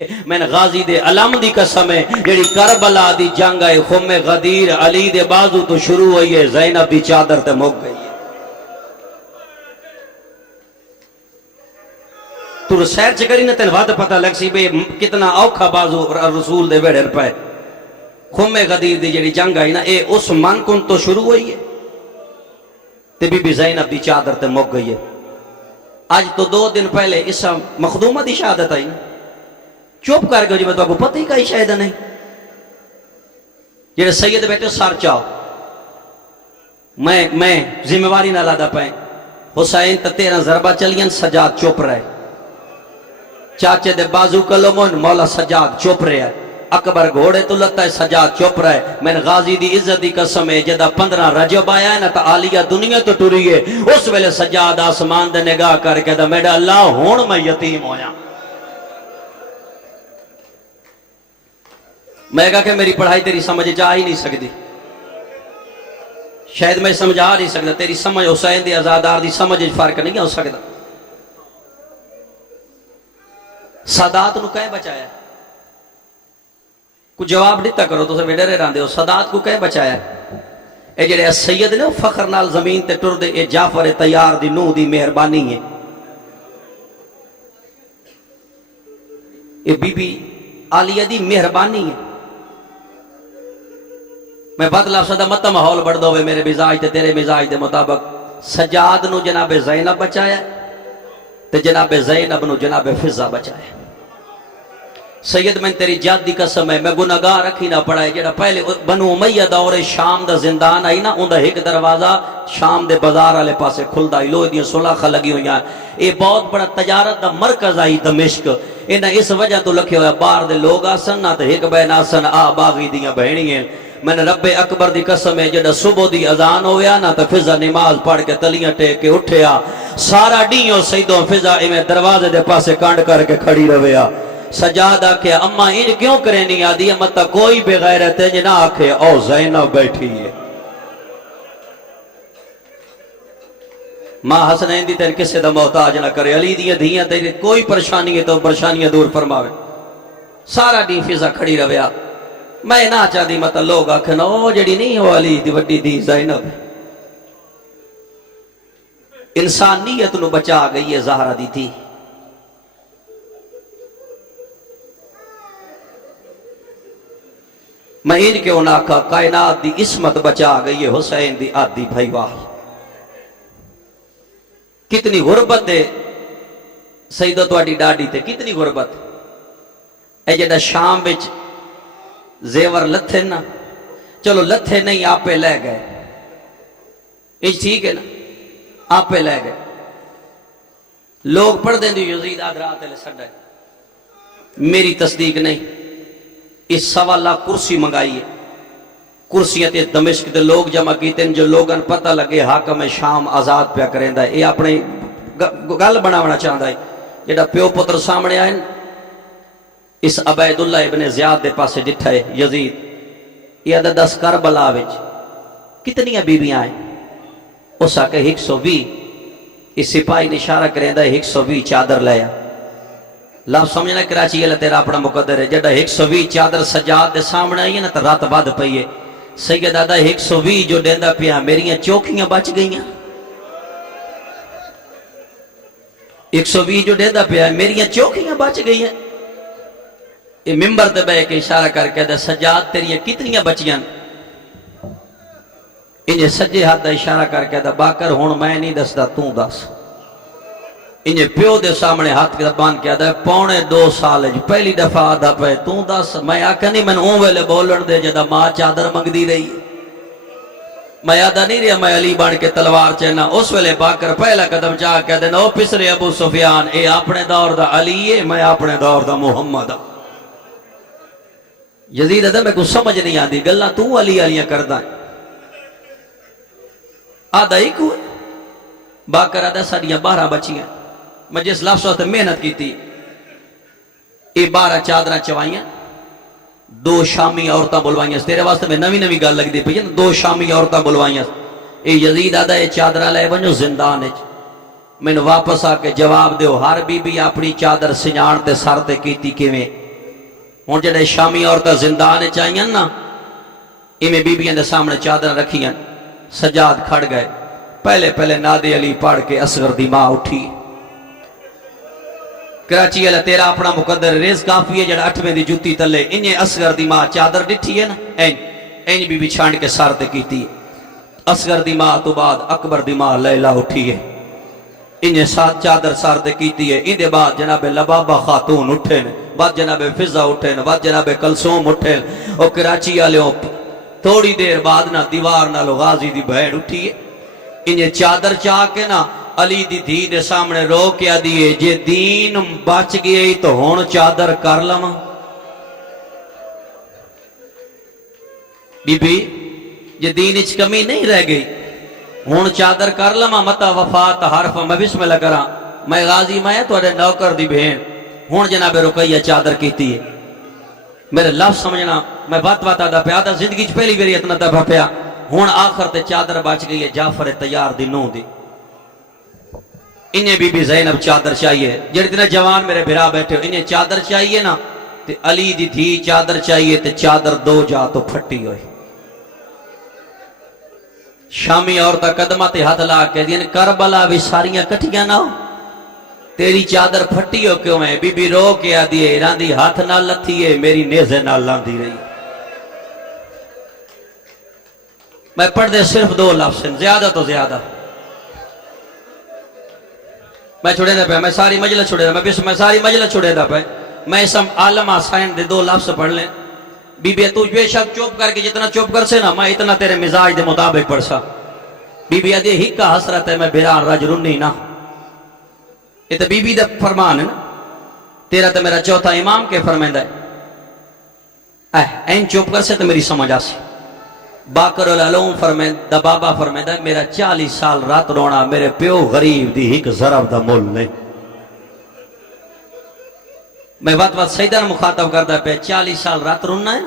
میں غازی دے علم دی قسم ہے جڑی کربلا دی جنگ ہے خم غدیر علی دے بازو تو شروع ہوئی ہے زینب دی چادر تے مک گئی ہے۔ تو سیر چکری نہ تین وعد پتہ لگ سی بے کتنا اوکھا بازو رسول دے بیڑھر پائے۔ خم غدیر دی جڑی جنگ ہے نا اے اس من کن تو شروع ہوئی ہے تے بی بی زینب دی چادر تے مک گئی ہے۔ آج تو 2 دن پہلے اس مخدومہ دی شہادت آئی نا، چوپ کر گئے جی میں تو آپ کو پتہ ہی کئی شاید نہیں۔ جیڑے سید بیٹے سار چاہو میں ذمہ واری نہ لادا پائیں۔ حسین تا 13 ضربہ چلین سجاد چوپ رہے، چاچے دے بازو کلمون مولا سجاد چوپ رہے، اکبر گھوڑے تو لتا ہے سجاد چوپ رہے۔ میں نے غازی دی عزت دی قسم ہے جدہ 15 رجب آیا ہے نا تا عالیہ دنیا تو ٹوری ہے، اس ویلے سجاد آسمان دے نگاہ کر کے دا میڈا اللہ ہون میں یتیم ہویا۔ میں کہا کہ میری پڑھائی تیری سمجھ جا ہی نہیں سکتی، شاید میں سمجھا نہیں سکتا، تیری سمجھ حسین دی آزادار دی سمجھ فرق نہیں ہو سکتا۔ سادات نو کہے بچایا، کو جواب دیتا کرو تو سے بیڈرے راندے ہو، سادات کو کہے بچایا۔ اے جڑے سید نے فخر نال زمین تے ٹر دے، اے جعفر تیار دی نو دی مہربانی ہے، اے بی بی عالیہ دی مہربانی ہے۔ میں بات لفظ دا مت ماحول بڑھ دو میرے مزاج تے تیرے مزاج دے مطابق سجاد نو جناب زینب بچایا تے جناب زینب نو جناب فضہ بچایا۔ سید میں تیری جاد دی قسم ہے میں گناہگار رکھی نہ پڑا ہے جڑا پہلے بنو امیہ دور شام دا زندان آئی نا ان دا ایک دروازہ شام دے بازار والے پاسے کھلدا ہی لوہے دیاں سلاخاں لگی ہوئی ہیں۔ یہ بہت بڑا تجارت دا مرکز آئی دمشق، انہاں اس وجہ تو لکھے ہوئے باہر دے لوگ آسن نہ تے ایک بین آسن آ باغی دیاں بہنی ہیں۔ میں نے رب اکبر دی قسم ہے جڑا صبح دی اذان ہویا نا تے فضہ نماز پڑھ کے تلیاں ٹیک کے اٹھیا، سارا ڈیوں سیدوں فضہ ایویں دروازے دے پاسے کانڈ کر کے کھڑی رویا۔ سجاد آکھے اماں ان کیوں کرے نہیں آدھی مطا کوئی بغیرت ہے جنا آکھے او زینب بیٹھی ہے۔ ماں حسنین دی تین کسے دا محتاج نہ کرے، علی دیاں دھیاں تیرے کوئی پریشانی ہے تو پریشانیاں دور فرماوے۔ سارا ڈی فضہ کھڑی رویا، میں نہ چاہ دی مطا لوگ آکھے نا او جڑی نہیں ہو علی دی وڈی دی زینب ہے۔ انسانیت نو بچا گئی ہے زہرہ دی تھی، میں ان کے انہاں کا کائنات دی عصمت بچا گئی ہے حسین دی آدھی بھائی واہ۔ کتنی غربت ہے سیدہ تواڈی ڈاڈی تے کتنی غربت، اے جڑا شام وچ زیور لتھے نا، چلو لتھے نہیں آپے لے گئے، یہ ٹھیک ہے نا، آپے لے گئے۔ لوگ پڑھ دیں دی یزید آدھرات لے سڑے، میری تصدیق نہیں، اس 1.25 لاکھ کرسی منگائی ہے، کرسیاں تے دمشق دے لوگ جمع کیتے ہیں، جو لوگاں پتہ لگے حاکم شام آزاد پیا کریں دا ہے، یہ اپنے گل بناونا چاہتا ہے۔ جڑا پیو پتر سامنے آئے اس عبیداللہ ابن زیاد دے پاسے ڈٹھا ہے یزید، یہ عدد 10 کربلا وچ کتنی بیویاں آئیں، اس آکے 120، اس سپاہی نے اشارہ کریں دا 120 چادر لیا۔ لفظ سمجھنا کراچی ہے تیرا اپنا مقدر ہے، جڑا 120 چادر سجاد دے سامنے آئی ہے نا تو رات بعد پئی ہے۔ سید دادا 120 جو دیندا پیا میریاں چوکیاں بچ گئیاں، 120 جو دیندا پیا میریاں چوکیاں بچ گئیاں۔ یہ ممبر تے بیٹھ کے اشارہ کر کے دا سجاد تیریاں کتنیاں بچیاں، انہیں سجے ہاتھ دا اشارہ کر کے دا باکر ہون میں نہیں دسدا تو دس۔ انہیں پیو دے سامنے ہاتھ کے دبان کیا دا 2.25 سال پہلی دفعہ آدھا پہ تو دس، میں آکھا نہیں میں اون ویلے بولن دے جدہ ماں چادر منگ دی رہی، میں آدھا نہیں رہا میں علی بان کے تلوار چہنا، اس ویلے باکر پہلا قدم چاہ کہہ دینا او پسرے ابو سفیان، اے اپنے دور دا علی ہے میں اپنے دور دا محمد۔ یزید ادھا میں کچھ سمجھ نہیں آدھی گلنا تو علی علیاں کردہ ہے، آدھا ہی کوئی باکر آدھا ساڑیاں 12 بچیاں، میں جس لفظ ہوتے محنت کی تھی، یہ 12 چادرہ چوائیاں، 2 شامی عورتاں بلوائیاں، تیرے واسطے میں نوی نوی گال لگ دی پہ 2 شامی عورتاں بلوائیاں۔ یہ یزید آدھا یہ چادرہ لے بنو زندان ہے، میں نے واپس آ کے جواب دیو، ہر بی بی اپنی چادر سنجان تے سر تے کیتی کیویں ہوں جڑے شامی عورتیں زندان چاہیے نا ایویں بیبیاں دے سامنے چادر رکھیاں سجاد کھڑ گئے پہلے پہلے نادے علی پڑھ کے اصغر دی ماں اٹھی کراچی والا تیرا اپنا مقدر ریز کافی ہے جڑا 8ویں دی جُتی تلے انہیں اصغر دی ماں چادر ڈٹھی ہے نا این بی بی چھانڈ کے سار تے کیتی ہے اصغر دی ماں تو بعد اکبر دی ماں لیلہ اٹھی ہے انہیں ساتھ چادر سار تے کیتی ہے ان دے بعد جناب لبابہ خاتون اٹھے نے بعد جناب فضا اٹھے نے بعد جناب کلثوم اٹھے اور کراچی والوں تھوڑی دیر بعد نا دیوار نالو غازی دی بہن اٹھی ہے انہیں چادر چاہ کے نا علی دی دھی دے سامنے رو کیا دیئے جے دین بچ گئی تو ہون چادر کر لما بی بی جے دین اچ کمی نہیں رہ گئی ہون چادر کر لما متا وفات حرف میں بسم اللہ کرا میں غازی میں توڑے نوکر دی بہن ہون جناب رقیہ چادر کیتی ہے میرے لفظ سمجھنا میں بات آدھا پہ آدھا زندگی چ پہلی بری اتنا دفعہ پیا ہون آخر تے چادر بچ گئی ہے جعفر تیار دی نو دی انہیں بی بی زینب چادر چاہیے جڑے اتنے جوان میرے بھرا بیٹھے ہو انہیں چادر چاہیے نا تے علی دی دھی چادر چاہیے تے چادر دو جا تو پھٹی ہوئی شامی عورتہ قدمہ تے ہاتھ لا کے دین کربلا بھی ساریاں کٹھیاں نہ ہو تیری چادر پھٹی ہو کیوں ہے بی بی رو کے آدھیے ایران دی ہاتھ نہ لتھی ہے میری نیزے نہ لاندی رہی میں پڑھ دے صرف 2 لفظ زیادہ تو زیادہ میں چھوڑے دا پہ میں ساری مجلس چھوڑے دا میں ساری مجلس چھوڑے دا پہ میں اسم عالم آسائن دے 2 لفظ پڑھ لیں بی بی تو بے شک چوپ کر کے جتنا چوپ کر سے نا میں اتنا تیرے مزاج دے مطابق پڑھ سا بی بی آدھے ہی کا حسرت ہے میں بیران رج رنی نا یہ تو بی بی دا فرمان ہے نا تیرا تو میرا چوتھا امام کے فرمائندہ ہے این چوپ کر سے تو میری سمجھ آسی باقر العلوم فرمائندہ بابا فرمائندہ میرا 40 سال رات رونا میرے پیو غریب دی ہی ضرب دا مول نہیں میں بات سیدہ مخاطب کرتا پہ 40 سال رات رونا ہے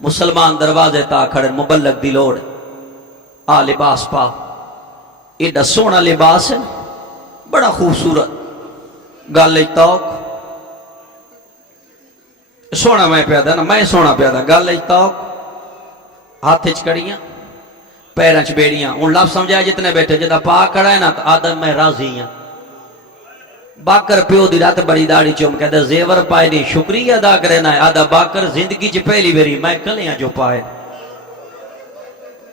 مسلمان دروازے تا کھڑے مبلغ دی لوڑ آ لباس پا ایڈا سونا لباس ہے بڑا خوبصورت گالے توق سونا میں پیادا نا میں سونا پیادا گالے توق ہاتھ چکڑیاں پیرنچ بیڑیاں ان لفظ سمجھا جتنے بیٹھے جدہ پاک کھڑا ہے نا تو آدم میں راضی ہیں باکر پیو دی رات بڑی داڑی چوم کہتا زیور پائے نہیں شکریہ ادا کرنا ہے آدھا باکر زندگی چ پہلی بری میں کلیاں جو پائے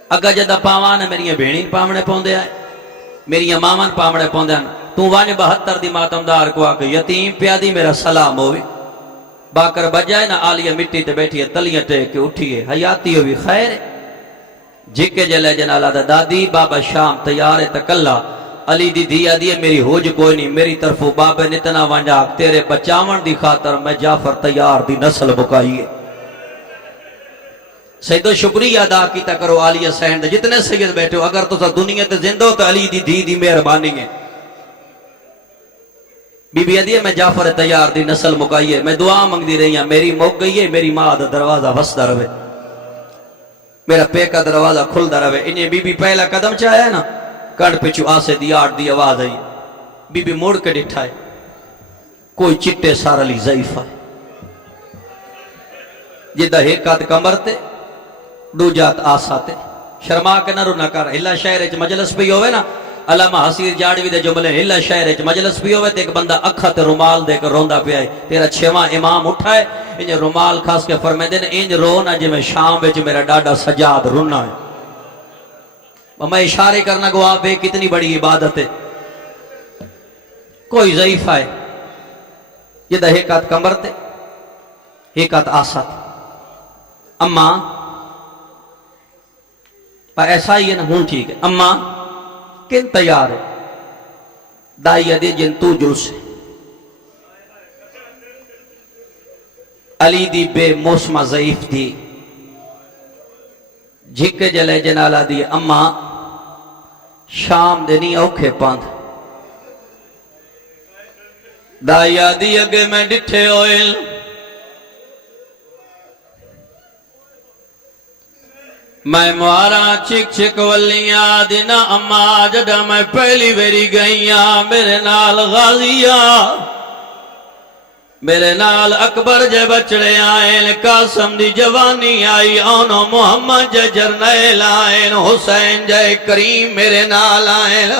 اگا جدہ پاوان میری بھینی پامنے پوندے آئے میری مامان پامنے پوندے آئے تو وانی 72 دی ماتمدار کو آکے یتیم پیادی میرا سلام ہوئی باکر بجائے نا آلیہ مٹی تے بیٹھی ہے تلیاں ٹیک کے اٹھی ہے حیاتی ہوئی خیر ہے جھکے جلے جنالہ دا دادی بابا شام تیار ہے تکلہ علی دی دیا دیئے میری ہوج کوئی نہیں میری طرفو بابے نتنا وانجاک تیرے بچاون دی خاطر میں جعفر تیار دی نسل بکائیے سیدو شکریہ ادا کیتا کرو آلیہ سہن دے جتنے سید بیٹھے ہو اگر تو سا دنیا تے زندہ ہو تو علی دی دی مہربانی ہے بی بی ادیے میں جعفر تیار دی نسل مکائیے میں دعا منگ دی رہی ہیں میری موک گئی ہے میری ماں دا دروازہ وسدہ روے میرا پے کا دروازہ کھل دا روے انہیں بی بی پہلا قدم چاہیا ہے نا کڑ پچھو آسے دی آٹھ دی آواز آئی بی بی موڑ کے ڈٹھائے کوئی چٹے سارا لی ضعیف ہے جدہ ایکات کمر تے دو جات آساتے شرما کے نہ رو نہ کر اللہ شہر اچ مجلس بھی ہوئے نا علامہ حسیر جاڑوی دے جملے اللہ شہر اچ مجلس بھی ہوئے تے ایک بندہ اکھا تے رومال دے کر روندہ پہ آئے تیرا 6واں امام اٹھائے انہیں رومال خاص کے فرمائے دے انج رونا جی میں شام وچ میرا ڈاڈا سجاد رونا ہے میں اشارے کرنا گو آپ کتنی بڑی عبادت ہے کوئی ضعیف ہے یہ دا ایکات کمر تے ایکات آسات اماں پر ایسا ہی ہے نا ہون ٹھیک ہے اماں کن تیار ہے دائیہ دے جن تو جلس ہے علی دی بے موسمہ ضعیف دی جھکے جلے جنالہ دی اماں شام دنی اوکھے پاند دائیہ دی اگے میں ڈٹھے ہوئل میں موارا چک چک ولیاں دینا اماں جڑا میں پہلی ویری گئیاں میرے نال غازیاں میرے نال اکبر جے بچڑے آئین قاسم دی جوانی آئی اونو محمد جے جرنیل آئین حسین جے کریم میرے نال آئین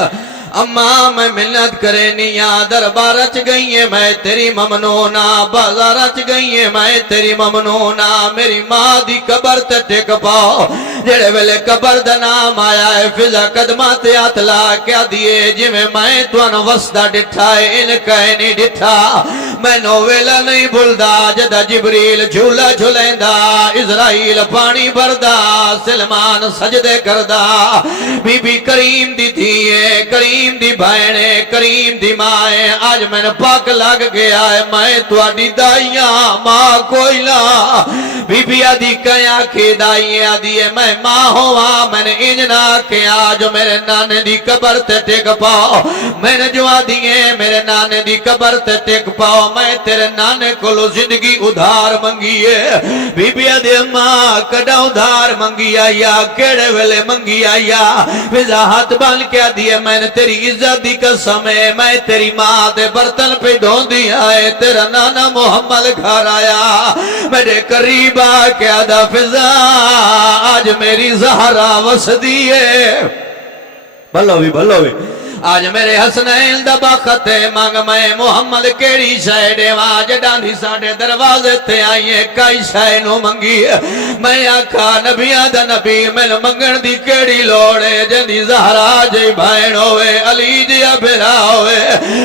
اماں میں منت کرے نیا دربار چ گئی ہے میں تیری ممنونا بازار چ گئی ہے میں تیری ممنونا میری ماں دی قبر تے ٹک پاؤ جڑے ویلے قبر دا نام آیا ہے فضا قدمہ تے ہاتھ لا کیا دیے جی میں توانو وسدا ڈٹھا ہے ان کہے نہیں ڈٹھا میں نو ویلا نہیں بھولدا جدا جبریل جھولا جھلیندا اسرائیل پانی بھردا سلمان سجدے کردا بی بی کریم دی دھیے کریم دی بھائنے کریم دی مائیں آج میں نے پاک لگ گیا ہے میں تواڈی دائیاں ماں کوئی لا بی بی آدھی کیا کہ دائیاں آدھی ہے میں ماں ہوا میں نے انجنا کیا جو میرے نانے دی قبر تے ٹک پاؤ میں نے جو آدھی ہے میرے نانے دی قبر تے ٹک پاؤ میں تیرے نانے کو لو زندگی ادھار منگی ہے بی بی آدھی ماں کڑا ادھار منگی آیا کیڑے ویلے منگی آیا فضا ہاتھ بان کیا دیئے میں نے تیری عزت دی قسم ہے میں تیری ماں دے برتن پہ دھون دیا ہے تیرا نانا محمد گھر آیا میرے قریب آ کیا دا فضا آج میری زہرا وسدی ہے بھلو بھی آج میرے حسنین دا بخت مانگ میں محمد کیڑی شے دیواں جڈاں دی ساڈے دروازے تے آئیے کئی شے نو منگی میں آکھا نبیاں دا نبی مینوں منگن دی کیڑی لوڑ ہے جندی زہرا جے بھائن ہوئے علی جی بھرا ہوئے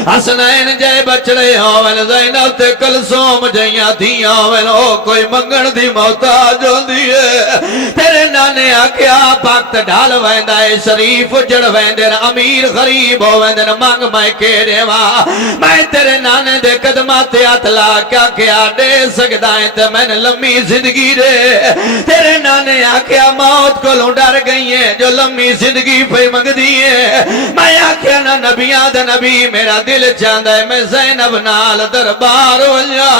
حسنین جے بچڑے ہوئے زینب تے کلثوم جیاں تھیاں ہوئے او کوئی منگن دی محتاج ہوندی ہے تیرے نانے آکھیا پاکت ڈھال ویندا ہے شریف جڑ ویندے امیر غریب بووندن مانگ میں کے دیوا میں تیرے نانے دے قدمہ تے اتلا کیا دے سکدا ہے تے میں نے لمبی زندگی دے تیرے نانے آکھیا موت کو لوں ڈر گئی ہے جو لمبی زندگی پہ منگ دیئے میں آکھیا نا نبیاں دا نبی میرا دل چاہندا ہے میں زینب نال دربار ونجا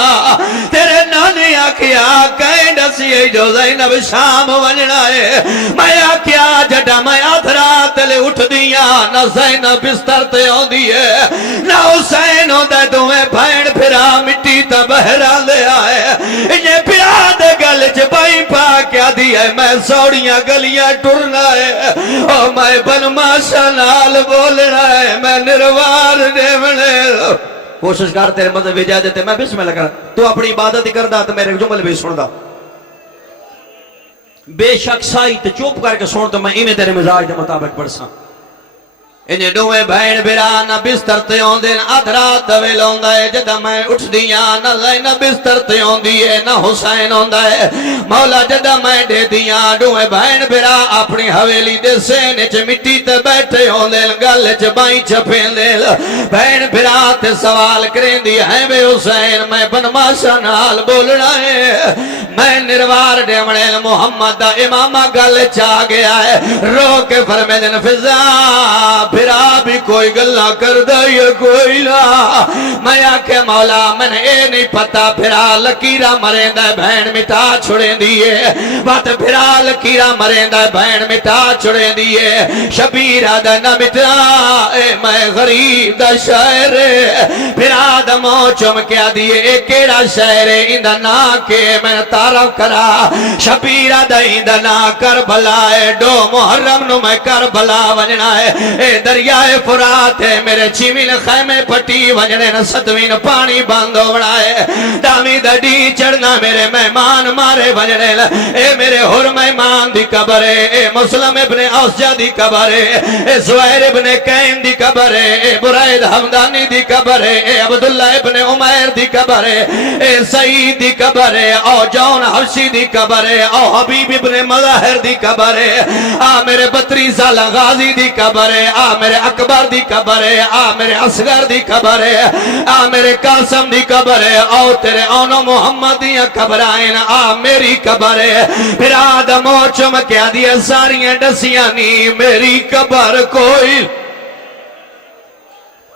تیرے نانے آکھیا کہیں ڈسیے جو زینب شام ونجنا ہے میں آکھیا جڈا میں آدھرا تلے اٹھ دیا نہ زینب بستر تے ہوں دیئے نہ حسین ہوں دے دوئے بھائن پھرا مٹی تا بہرا لے آئے یہ پھرا دے گل جبائیں پا کیا دیئے میں سوڑیاں گلیاں ٹرنا ہے او میں بن ماشا نال بولنا ہے میں نروار دیونے کوشش کر تیرے مذہب اجازت ہے میں بسم اللہ کر تو اپنی عبادت ہی کردہ تو میرے جمل بھی سن دا بے شک سائی تے چوپ کر کے سن تو میں ایمیں تیرے مزاج دے مطابق پڑھساں انہیں دوئے بھائن بھرانا بستر تے ہوں دے ادھرا دوے لوں دے جدہ میں اٹھ دیا نہ زینب بستر تے ہوں دیئے نہ حسین ہوں دے مولا جدہ میں دے دیا دوئے بھائن بھرا اپنی حویلی دے سینے چھ مٹی تے بیٹھے ہوں دے گل چھ بائیں چھپین دے بھائن بھرا تے سوال کریں دی ہے بے حسین میں بنماشا نال بولنا ہے میں نروار ڈیمڑے محمد دا امامہ گل چاہ گیا ہے رو کے فرمے دن فضا پھرا بھی کوئی گلہ کر دائیے کوئی لا میں آکھے مولا میں نے اے نہیں پتا پھرا لکیرہ مرین دائے بہن مٹا چھوڑیں دیئے بات پھرا لکیرہ مرین دائے بہن مٹا چھوڑیں دیئے شبیرہ دا نہ مٹا اے میں غریب دا شاعر پھرا دا موچم کیا دیئے اے کیڑا شاعر اندہ نا کے میں تعرف کرا شبیرہ دا اندہ نا کربلا ہے دو محرم نو میں کربلا ونجنا ہے اے دریائے فرات ہے میرے چیمین خیمے پٹی وجنے نہ ستوین پانی باندھو بڑھائے دامی دڑی چڑھنا میرے مہمان مارے وجنے اے میرے حرم ایمان دی قبر ہے اے مسلم ابن اوسجہ دی قبر ہے اے زویر ابن قیم دی قبر ہے اے برائد حمدانی دی قبر ہے اے عبداللہ ابن عمیر دی قبر ہے اے سعید دی قبر ہے او جون حفشی دی قبر ہے او حبیب ابن مظاہر دی قبر ہے آ میرے 32 سالہ غازی دی قبر ہے آ میرے اکبر دی قبر ہے آ میرے اصغر دی قبر ہے آ میرے قاسم دی قبر ہے او تیرے اونو محمد دی قبر آئین آ میری قبر ہے پھر آدم و چمکیا دیا ساریاں ڈسیاں نہیں میری قبر کوئی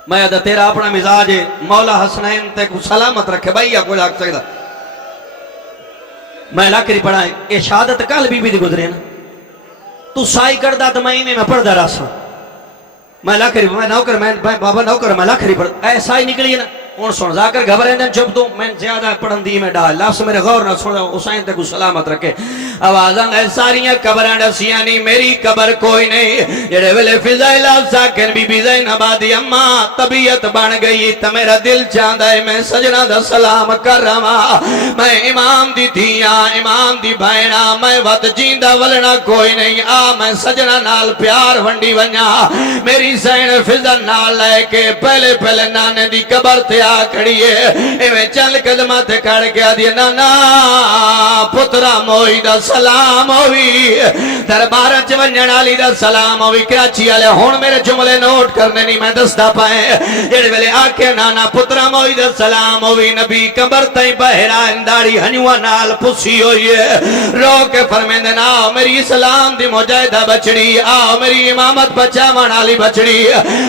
میں ادھا تیرا اپنا مزاج ہے مولا حسنین تے کو سلامت رکھے بھائی یا کوئی لاکھ سکتا میں لاکری پڑھائیں اے شہادت کال بی بی دی گزرے نا تو سائی کردہ تو میں پڑھ دا راسا میں لاکری میں نوکر میں بابا نوکر میں لاکری پڑھ اے سائی نکلی نا ہوں سن ذاکر گھبرے دن چپ تو میں زیادہ پڑھن دی میں ڈال لفظ میرے غور نہ سن حسین تے کو سلامت رکھے آوازاں اے ساریاں قبراں دسیاں نہیں میری قبر کوئی نہیں جڑے ویلے فضائل ساکن بی بی زینب دی اماں طبیعت بن گئی تے میرا دل چاہندا ہے میں سجنا دا سلام کر رہا میں امام دی دھیاں امام دی بہناں میں وت جیندا ولنا کوئی نہیں آ میں سجنا نال پیار ونڈی ونجا میری زین فضل نال لے کے پہلے پہلے نانے دی قبر تے آ کھڑی ہے ایویں چل قدماں تے کھڑ کے آدھی نانا پترا موئی دا سلام ہوئی دربار چ ونجن والی دا سلام ہوئی کراچی والے ہن میرے جملے نوٹ کرنے نہیں میں دسدا پائے جڑے ویلے آکھے نانا پترا موئی دا سلام ہوئی نبی قبر تائیں بہرا انداڑی ہنجواں نال پسی ہوئی ہے رو کے فرمیندے نا میری اسلام دی مجاہدہ بچڑی آ میری امامت بچاون والی بچڑی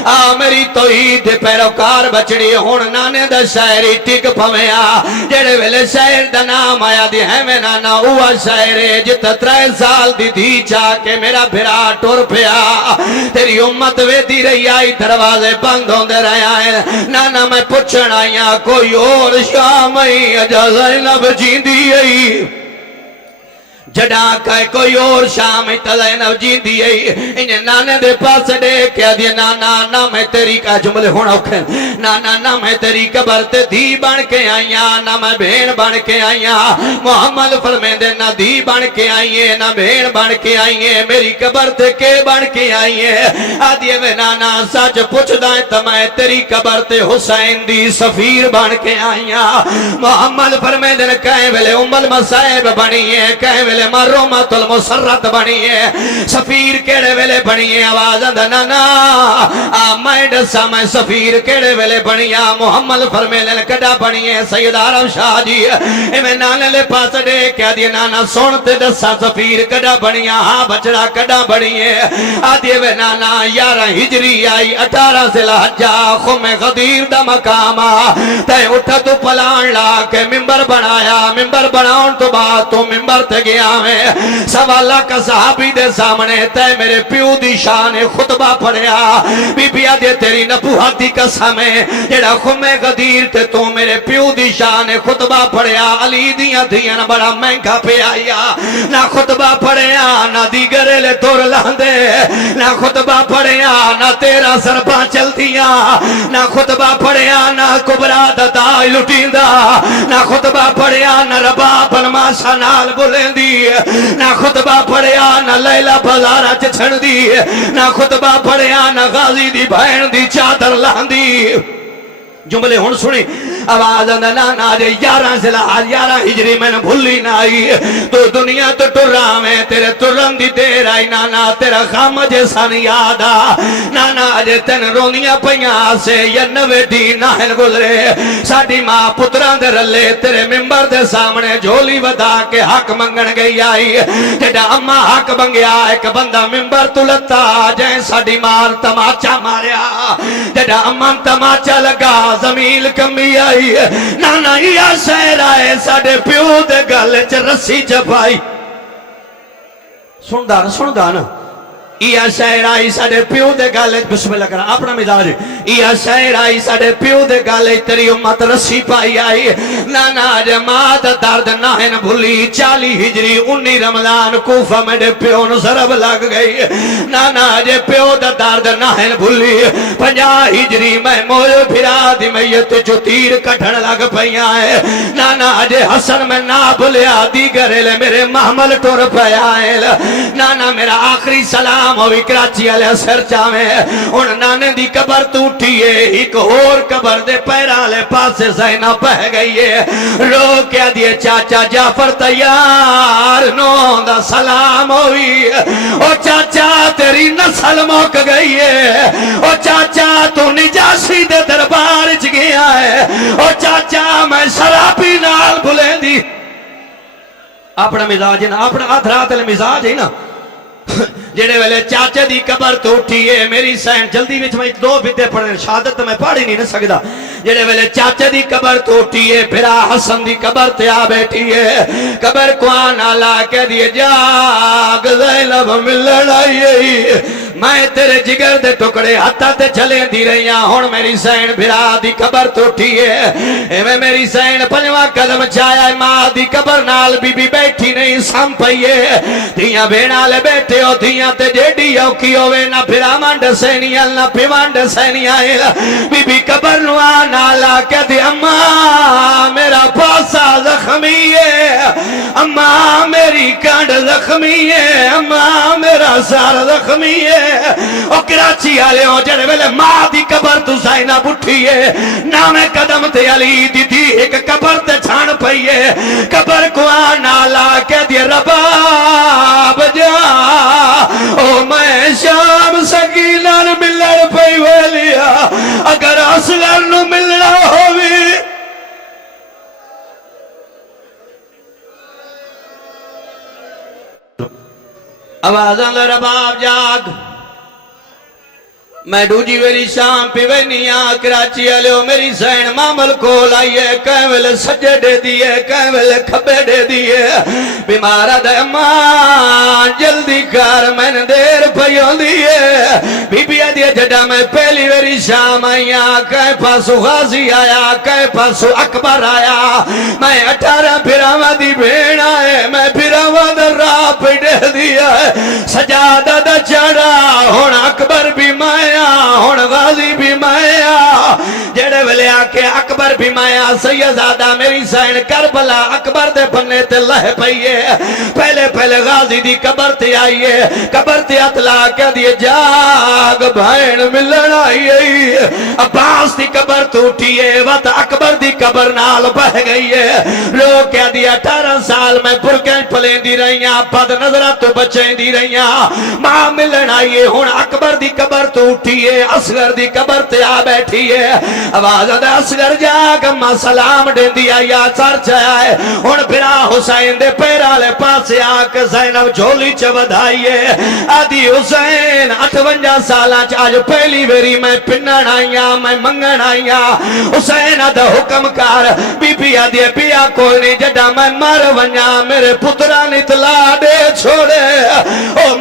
آ میری توحید دے پیروکار بچڑی ہن نانے دا شاعری ٹک پویا جڑے ویلے شاعر دا نام آیا دی ہے میں نانا اوہ شاعر ہے جت 3 سال دی دھی چاہ کے میرا بھرا ٹر پیا تیری امت ویدی رہی آئی دروازے بند ہوندے رہے آئے نانا میں پوچھن آئیاں کوئی اور شام ہی اجا زینب جیندی آئی جڑا کہے کوئی اور شام زینب جیندی آئی انہیں نانے دے پاس دے کیا دی نانا نہ میں تیری کا جملے ہونا اوکھیں نانا نہ میں تیری قبر تے دھی بن کے آئیاں نہ میں بھین بن کے آئیاں محمد فرمیندے نہ دھی بن کے آئیے نہ بھین بن کے آئیے میری قبر تے کے بن کے آئیے آدھیے وے نانا سچ پوچھ دائیں تو میں تیری قبر تے حسین دی سفیر بن کے آئیاں محمد فرمیندے کہیں ویلے المصائب بنیے کہیں ویلے مرومت المسرت بنیے سفیر کیڑے ویلے بنیے آواز اندھا نانا میں ڈسا میں سفیر کیڑے ویلے بنیا محمد فرمیلن کڑا بنیے سید عرب شاہ جی میں نانے لے پاس دے کیا دی نانا سونتے ڈسا سفیر کڑا بنیا ہاں بچڑا کڑا بنیے آدھے وے نانا 11 ہجری آئی 18 ذوالحجہ خم غدیر دا مقاما تے اٹھا تو پلان لا کے ممبر بنایا ممبر بناؤن تو بات تو ممبر تے گیا میں سوالہ کا صحابی دے سامنے تے میرے پیو دی شان خطبہ پڑھیا بی بی آدھے تیری نبوہتی قسم ہے جڑا خم غدیر تے تو میرے پیو دی شان خطبہ پڑھیا علی دیاں دیاں بڑا مہنگا پہ آیا نہ خطبہ پڑھیا نہ دیگرے لے دور لاندے نہ خطبہ پڑھیا نہ تیرا سرپا چل دیا نہ خطبہ پڑھیا نہ کبرا دائی لٹین دا نہ خطبہ پڑھیا نہ ربا پنماشا نال بولیں دی نہ خطبہ پڑھیا نہ لیلہ بازارہ چھڑ دی نہ خطبہ پڑھیا نہ غازی دی بہن دی چادر لاندی جملے ہون سنی آواز نانا جے 11 ہجری میں نے بھولی نہ آئی تو دنیا تو ٹرا میں تیرے ترن دی دیر آئی نانا تیرا خام جیسا نہیں یادا نانا جے تین رونیاں پیاں سے یا 90 دین ناہن گزرے ساڑی ماں پتران دے رلے تیرے ممبر دے سامنے جھولی ودا کے حق منگن گئی آئی جڑا اممہ حق بنگیا ایک بندہ ممبر تلتا جائیں ساڑی مار تماچا ماریا جڑا اممہ تماچا لگا زمیل کمی آئی نانا یا شہر آئے ساڑے پیو دے گل چ رسی چپائی سندہ نا یا شہر آئی ساڑے پیو دے گالے بسم اللہ کرا اپنا مزاج یا شہر آئی ساڑے پیو دے گالے تیری امت رسی پائی آئی نانا جماعت درد ناہن بھولی 40 ہجری 19 رمضان کوفہ میں دے پیو نو ضرب لگ گئی نانا جے پیو دا درد ناہن بھولی 50 ہجری میں موجو پھرا دی میت جو تیر کٹھن لگ پہیا ہے نانا جے حسن میں نا بھولیا دیگر لے میرے محمل ٹور پہیا ہے نانا میرا آخری سلام ہوئی کراچی علیہ سر چاہویں ان نانے دی قبر توٹیے ایک اور قبر دے پیرا لے پاسے زینہ پہ گئی ہے رو کیا دیے چاچا جعفر تیار نون دا سلام ہوئی او چاچا تیری نسل موک گئی ہے او چاچا تو نجاسی دے دربار چ گیا ہے او چاچا میں شرابی نال بھولیں دی اپنا مزاج ہے نا اپنا آدھرات المزاج ہے نا جڑے ویلے چاچے دی قبر تو اٹھیے میری سین جلدی وچ میں 2 بدے پڑھنے شہادت میں پڑھ ہی نہیں سکدا جڑے ویلے چاچے دی قبر تو اٹھیے پھرا حسن دی قبر تے آ بیٹھیے قبر کو آنا لا کے دیے جاگ زینب ملن آئی میں تیرے جگر دے ٹکڑے ہتھا تے چلے دی رہی ہاں ہن میری سین بھرا دی قبر ٹوٹی ہے ایویں میری سین پنجواں قدم چایا ماں دی قبر نال بی بی بیٹھی نہیں سم پئی ہے دھیاں بھیڑاں لے بیٹھے ہو دھیاں تے جیڑی اوکھی ہوے نہ بھرا منڈ سینیاں نہ پیوانڈ سینیاں بی بی قبر نو نال آ کے دی اماں میرا پاسا زخمی ہے اماں میری کانڈ زخمی ہے اماں میرا سار زخمی ہے او کراچی والے ہو جڑے ویلے ماں دی قبر تو سائنا بٹھی ہے نام قدم تے علی دی دی ایک قبر تے چھان پئی ہے قبر کو نال آ کے دی رباب جا او میں شام سکینہ نو ملن پئی ویلیا اگر اصغر نو ملنا ہووی آوازاں دا رباب جاگ میں دوجی ویری شام پی وینیاں کراچی آلیو میری سین مامل کول آئیے کہیں ویلے سجے دے دیئے کہیں ویلے کھبے دے دیئے بیمارہ دے ماں جلدی کار میں نے دیر پہیوں دیئے بی بی دیئے جڑا میں پہلی ویری شام آئیاں کہیں پاسو غازی آیا کہیں پاسو اکبر آیا میں 18 پھراوہ دی بھین آئے میں پھراوہ دا راہ پہ دے دیا سجادہ دا چڑھا ہون اکبر بھی مائے ہون غازی بھی مایا جڑے ویلے آکے اکبر بھی مایا سیدزادہ میری سین کربلا اکبر دے پنے تے لہ پئیے پہلے پہلے غازی دی قبر تے آئیے قبر تے اطلاع کہہ دیے جاگ بھائن ملن آئیے عباس دی قبر ٹوٹیے وقت اکبر دی قبر نال بہ گئیے لوگ کہہ دیا 18 سال میں برکیں پلیں دی رہیاں پد نظرہ تو بچیں دی رہیاں ماں ملن آئیے ہون اکبر دی قبر ٹوٹیے اصغر دی قبر تے آ بیٹھیے آواز دا اصغر جاگ اما سلام دین دیا یا سر چاہے ہون پھرا حسین دے پیرالے پاسے آکے زینب جھولی چھ بدھائیے آدھی حسین 58 سالاں آج پہلی ویری میں پنن آئیاں میں منگن آئیاں حسین دا حکم کار بی بی آدھی بیا کوئی نہیں جڑا میں مر ونیا میرے پتران اطلاع دے چھوڑے او